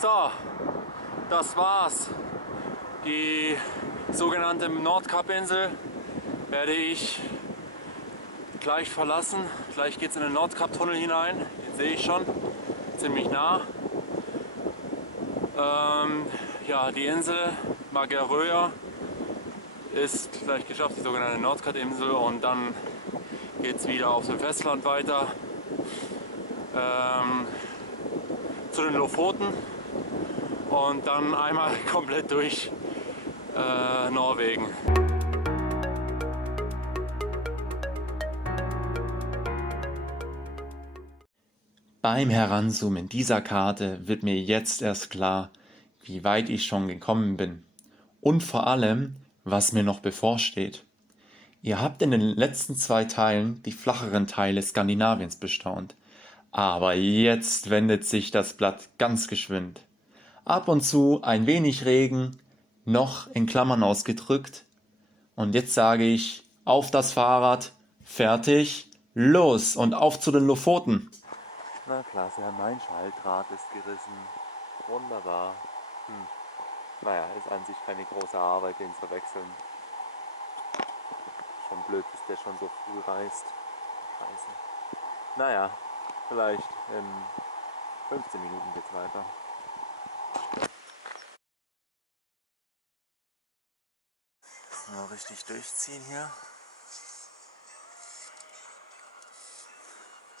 So, das war's. Die sogenannte Nordkap-Insel werde ich gleich verlassen. Gleich geht es in den Nordkap-Tunnel hinein. Den sehe ich schon, ziemlich nah. Ja, die Insel Mageröa ist gleich geschafft, die sogenannte Nordkap-Insel, und dann geht es wieder auf dem Festland weiter zu den Lofoten und dann einmal komplett durch Norwegen. Beim Heranzoomen dieser Karte wird mir jetzt erst klar, wie weit ich schon gekommen bin und vor allem, was mir noch bevorsteht. Ihr habt in den letzten 2 Teilen die flacheren Teile Skandinaviens bestaunt, aber jetzt wendet sich das Blatt ganz geschwind. Ab und zu ein wenig Regen, noch in Klammern ausgedrückt, und jetzt sage ich, auf das Fahrrad, fertig, los und auf zu den Lofoten. Na klasse, mein Schaltrad ist gerissen. Wunderbar. Naja, ist an sich keine große Arbeit, den zu wechseln. Schon blöd, dass der schon so früh reißt. Scheiße. Naja, vielleicht in 15 Minuten geht's weiter. Mal richtig durchziehen hier.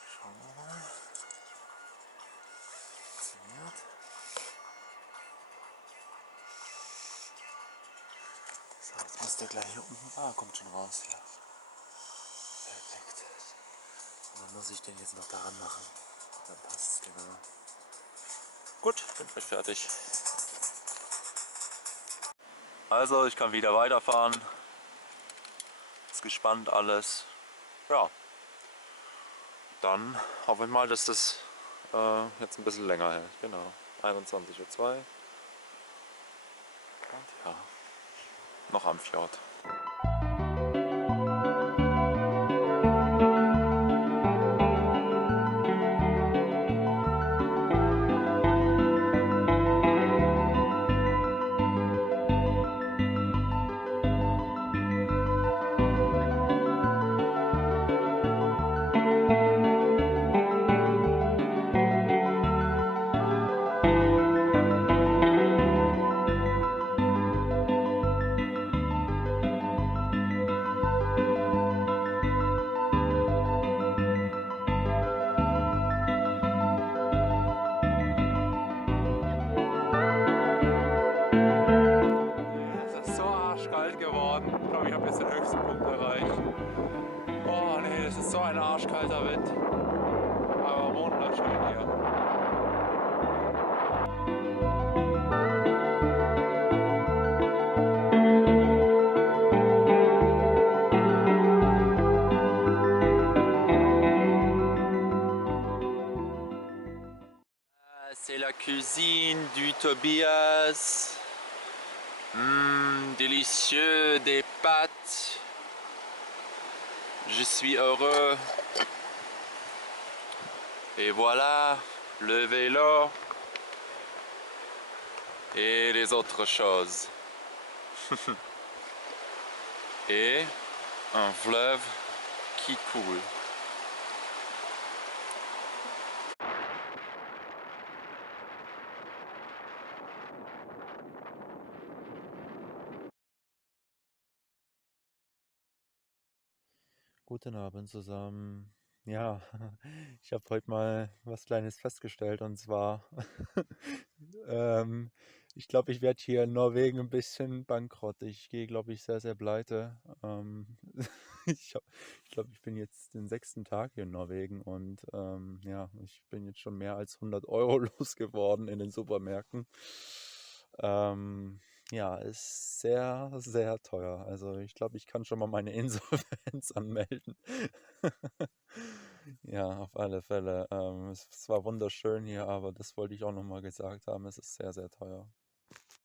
Schauen wir mal. Funktioniert. So, jetzt muss der gleich hier unten. Ah, kommt schon raus. Ja. Perfekt. Und dann muss ich den jetzt noch daran machen. Dann passt es genau. Gut, bin gleich fertig. Also, ich kann wieder weiterfahren. Ist gespannt alles. Ja. Dann hoffe ich mal, dass das jetzt ein bisschen länger hält. Genau. 21:02 Uhr. Und ja, noch am Fjord. Ich glaube, ich habe jetzt den höchsten Punkt erreicht. Oh nee, das ist so ein arschkalter Wind. Aber wunderschön hier. C'est la cuisine du Tobias. Délicieux, des pâtes. Je suis heureux. Et voilà, le vélo et les autres choses. Et un fleuve qui coule. Guten Abend zusammen. Ja, ich habe heute mal was Kleines festgestellt, und zwar, ich glaube, ich werde hier in Norwegen ein bisschen bankrott. Ich gehe, glaube ich, sehr, sehr pleite. Ich glaube, ich bin jetzt den 6. Tag hier in Norwegen, und ja, ich bin jetzt schon mehr als 100 € losgeworden in den Supermärkten. Ja, ist sehr, sehr teuer. Also ich glaube, ich kann schon mal meine Insolvenz anmelden. Ja, auf alle Fälle. Es war wunderschön hier, aber das wollte ich auch nochmal gesagt haben. Es ist sehr, sehr teuer.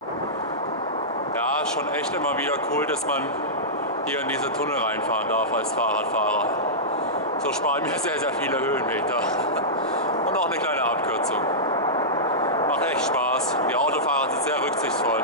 Ja, schon echt immer wieder cool, dass man hier in diese Tunnel reinfahren darf als Fahrradfahrer. So sparen wir sehr, sehr viele Höhenmeter und auch eine kleine Abkürzung. Macht echt Spaß. Die Autofahrer sind sehr rücksichtsvoll.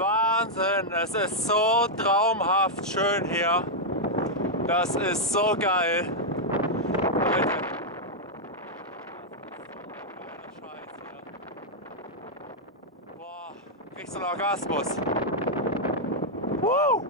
Wahnsinn, es ist so traumhaft schön hier. Das ist so geil. Leute, das ist so ein geiler Scheiß hier. Boah, kriegst du einen Orgasmus. Woo!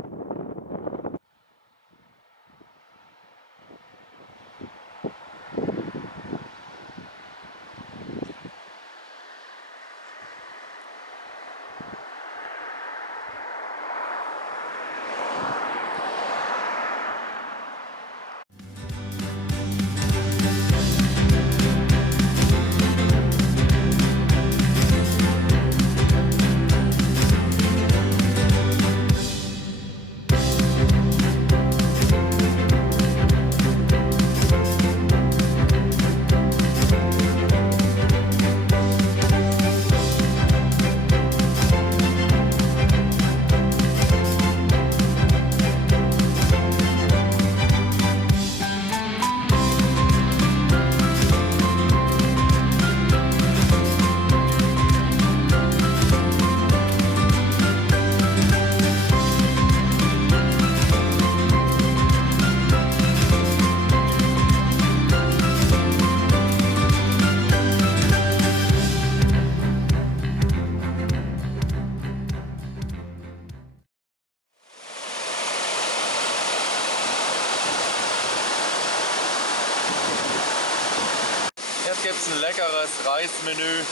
Jetzt gibt es ein leckeres Reismenü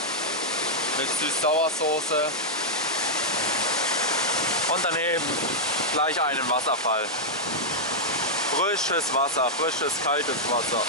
mit Süß-Sauersoße und daneben gleich einen Wasserfall. Frisches Wasser, frisches, kaltes Wasser.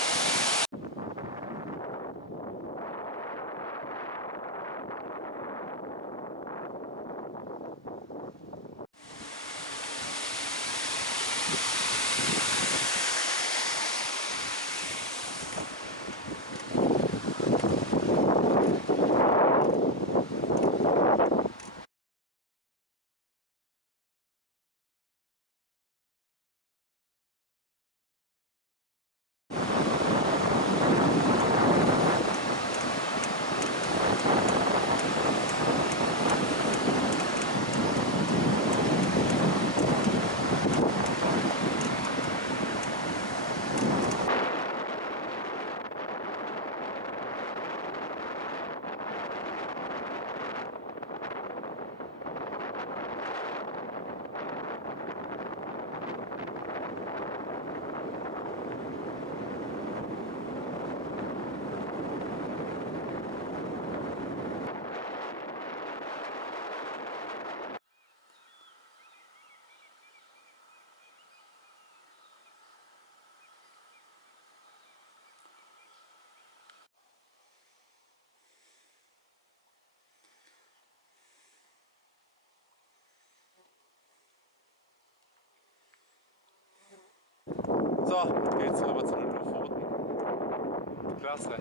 So, geht's rüber zu den Lofoten. Klasse.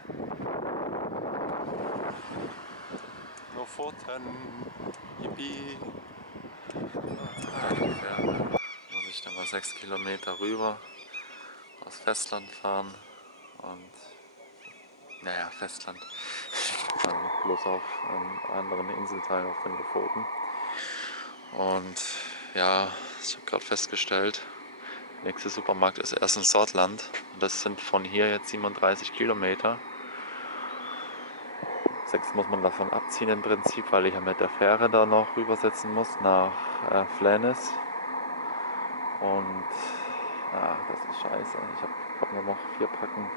Lofoten. Yippie. Ungefähr muss ich dann mal 6 Kilometer rüber aus Festland fahren. Und naja, Festland. Bloß auf einem anderen Inselteil auf den Lofoten. Und ja, ich habe gerade festgestellt, der nächste Supermarkt ist erst in Sortland. Das sind von hier jetzt 37 Kilometer. 6 muss man davon abziehen im Prinzip, weil ich ja mit der Fähre da noch rübersetzen muss nach Flänez. Und das ist scheiße. Ich habe nur noch 4 Packen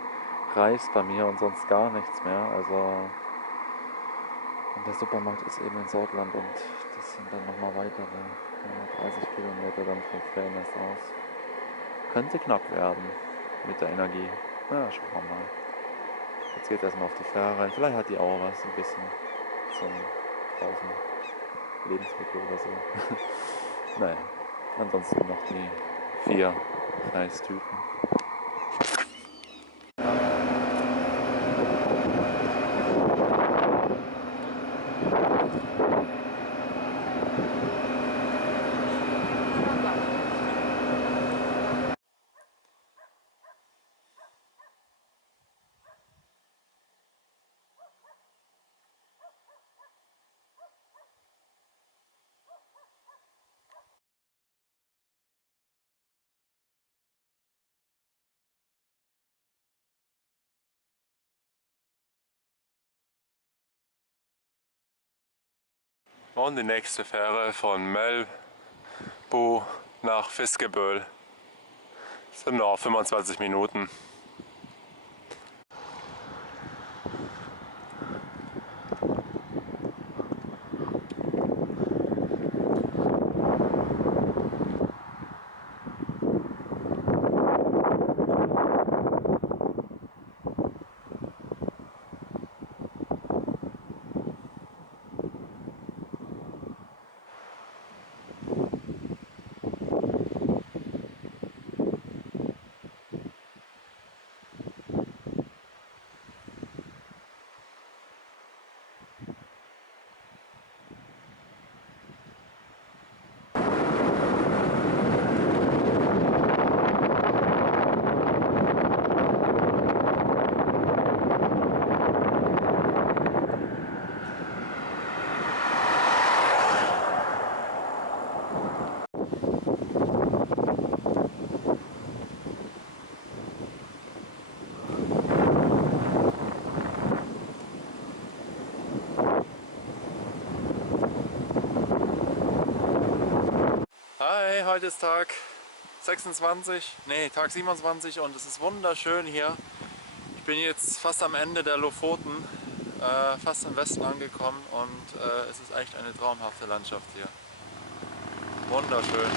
Reis bei mir und sonst gar nichts mehr. Also Der Supermarkt ist eben in Sortland und das sind dann nochmal weitere 30 Kilometer dann von Fränest aus. Könnte knapp werden mit der Energie. Ja, schauen wir mal. Jetzt geht erstmal auf die Fähre. Vielleicht hat die auch was, ein bisschen zum Kaufen. Lebensmittel oder so. Naja, ansonsten noch die 4 Reistüten. Und die nächste Fähre von Melbu nach Fiskeböl. Das sind noch 25 Minuten. Hi, heute ist Tag 26, nee, Tag 27 und es ist wunderschön hier. Ich bin jetzt fast am Ende der Lofoten, fast im Westen angekommen und es ist echt eine traumhafte Landschaft hier. Wunderschön.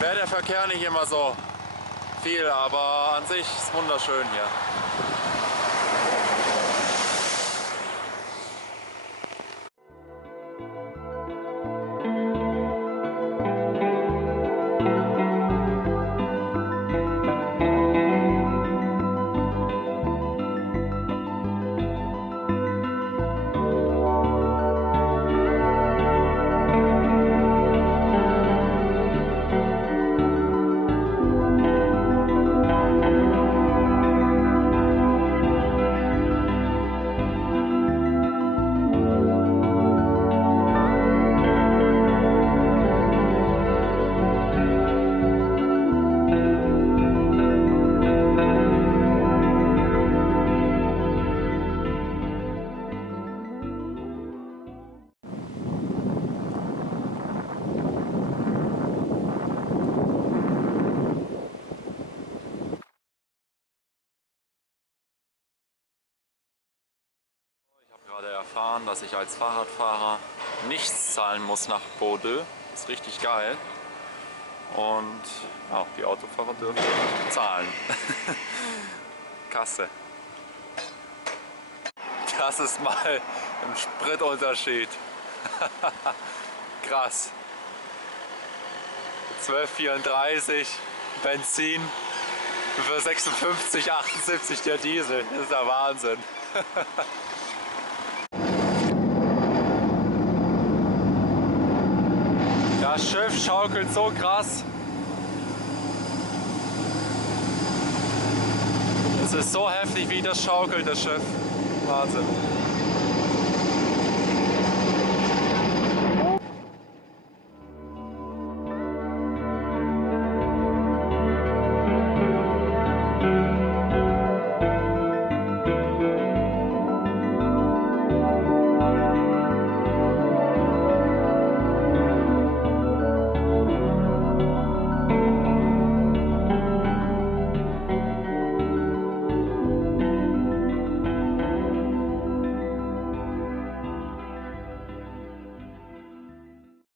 Wäre der Verkehr nicht immer so viel, aber an sich ist es wunderschön hier. Gerade erfahren, dass ich als Fahrradfahrer nichts zahlen muss nach Bordeaux. Das ist richtig geil. Und auch die Autofahrer dürfen zahlen. Kasse. Das ist mal ein Spritunterschied. Krass. 12,34 Benzin für 56, 78 der Diesel. Das ist der Wahnsinn. Das Schiff schaukelt so krass. Es ist so heftig, wie das schaukelt, das Schiff. Wahnsinn.